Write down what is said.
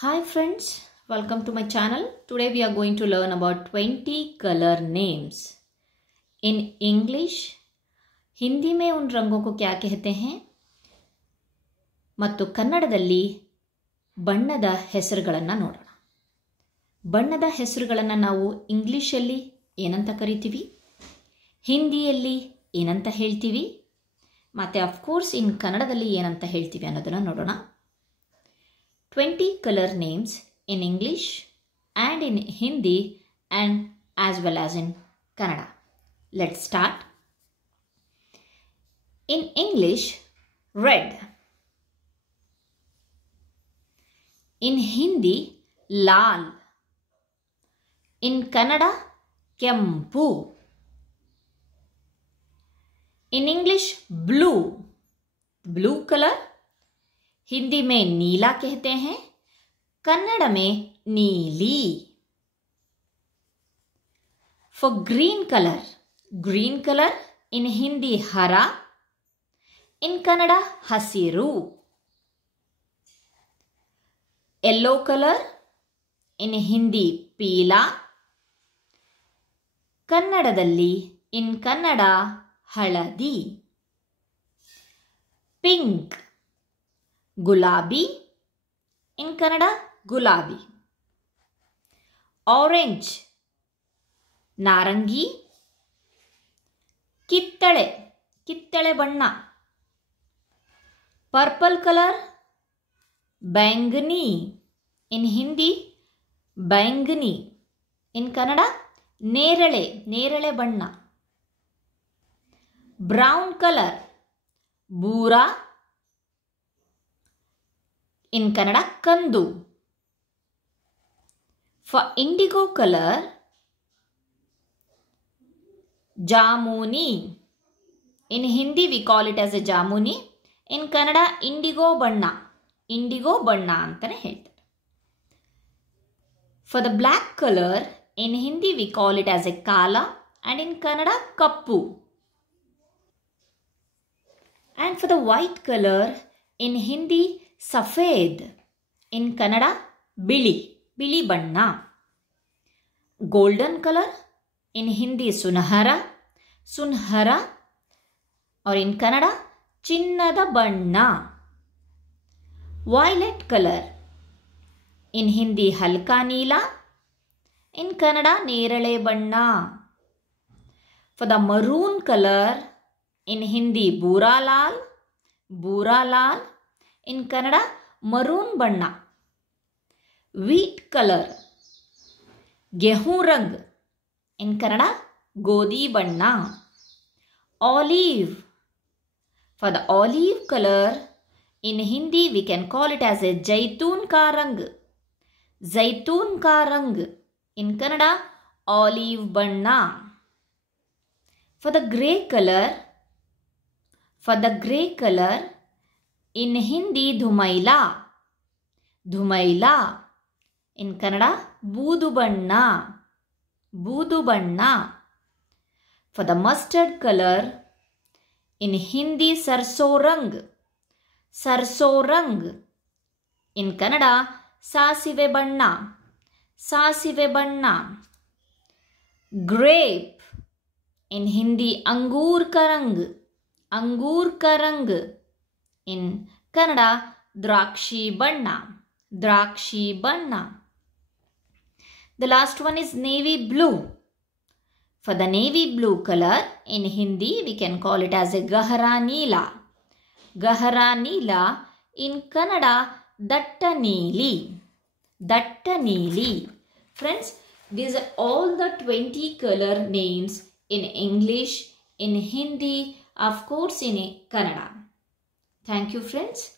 Hi friends, welcome to my channel. Today we are going to learn about 20 color names. In English, Hindi में उन रंगों को क्या कहते हैं ಮತ್ತು ಕನ್ನಡದಲ್ಲಿ ಬಣ್ಣದ ಹೆಸರುಗಳನ್ನು ನೋಡೋಣ. ಬಣ್ಣದ ಹೆಸರುಗಳನ್ನು ನಾವು ಇಂಗ್ಲಿಷಲ್ಲಿ ಏನಂತ ಕರಿತೀವಿ, ಹಿಂದಿಯಲ್ಲಿ ಏನಂತ ಹೇಳ್ತೀವಿ ಮತ್ತು ಅಫ್ಕೋರ್ಸ್ ಇನ್ ಕನ್ನಡದಲ್ಲಿ ಏನಂತ ಹೇಳ್ತೀವಿ ಅನ್ನೋದನ್ನು ನೋಡೋಣ. 20 color names in English and in Hindi and as well as in Kannada. Let's start. In English, red. In Hindi, lal. In Kannada, kempu. In English, blue. Blue color. Hindi में नीला कहते हैं, कन्नड़ में नीली. For green color in Hindi हरा, in Kannada हसिरू. Yellow color in Hindi पीला, ಕನ್ನಡದಲ್ಲಿ in Kannada ಹಳದಿ. Pink गुलाबी, in Kannada गुलाबी. Orange नारंगी. ಕಿತ್ತಳೆ ಬಣ್ಣ. Purple color बैंगनी, in Hindi बैंगनी, in Kannada ನೇರಳೆ ಬಣ್ಣ. Brown color bura, in Kannada ಕಂದು. For indigo color ಜಾಮೂನಿ, in Hindi we call it as a ಜಾಮೂನಿ, in Kannada IndiGo ಬಣ್ಣ ಅಂತಾನೆ ಹೇಳ್ತಾರೆ. For the black color in Hindi we call it as a ಕಾಲ and in Kannada cup. And for the white color in Hindi सफ़ेद, in Kannada Billy बಣ್ಣ. Golden color in Hindi सुनहरा और in Kannada ಚಿನ್ನದ ಬಣ್ಣ. Violet color in Hindi हल्का नीला, in Kannada ನೇರಳೆ ಬಣ್ಣ. For the maroon color in Hindi bura Lal, in Kannada maroon ಬಣ್ಣ. Wheat color गेहूं रंग, in Kannada ಗೋಧಿ ಬಣ್ಣ. Olive, for the olive color in Hindi we can call it as a जैतून का रंग, in Kannada olive ಬಣ್ಣ. For the grey color in Hindi धुमैला, in Kannada ಬೂದು ಬಣ್ಣ. For the mustard color in Hindi सरसों रंग, in Kannada ಸಾಸಿವೆ ಬಣ್ಣ. Grape in Hindi अंगूर का रंग, in Kannada द्राक्षी बಣ್ಣ. The last one is navy blue. For the navy blue color in Hindi we can call it as a गहरा नीला, in Kannada दट्ट नीली. Friends, these are all the 20 color names in English, in Hindi, of course in Kannada. Thank you friends.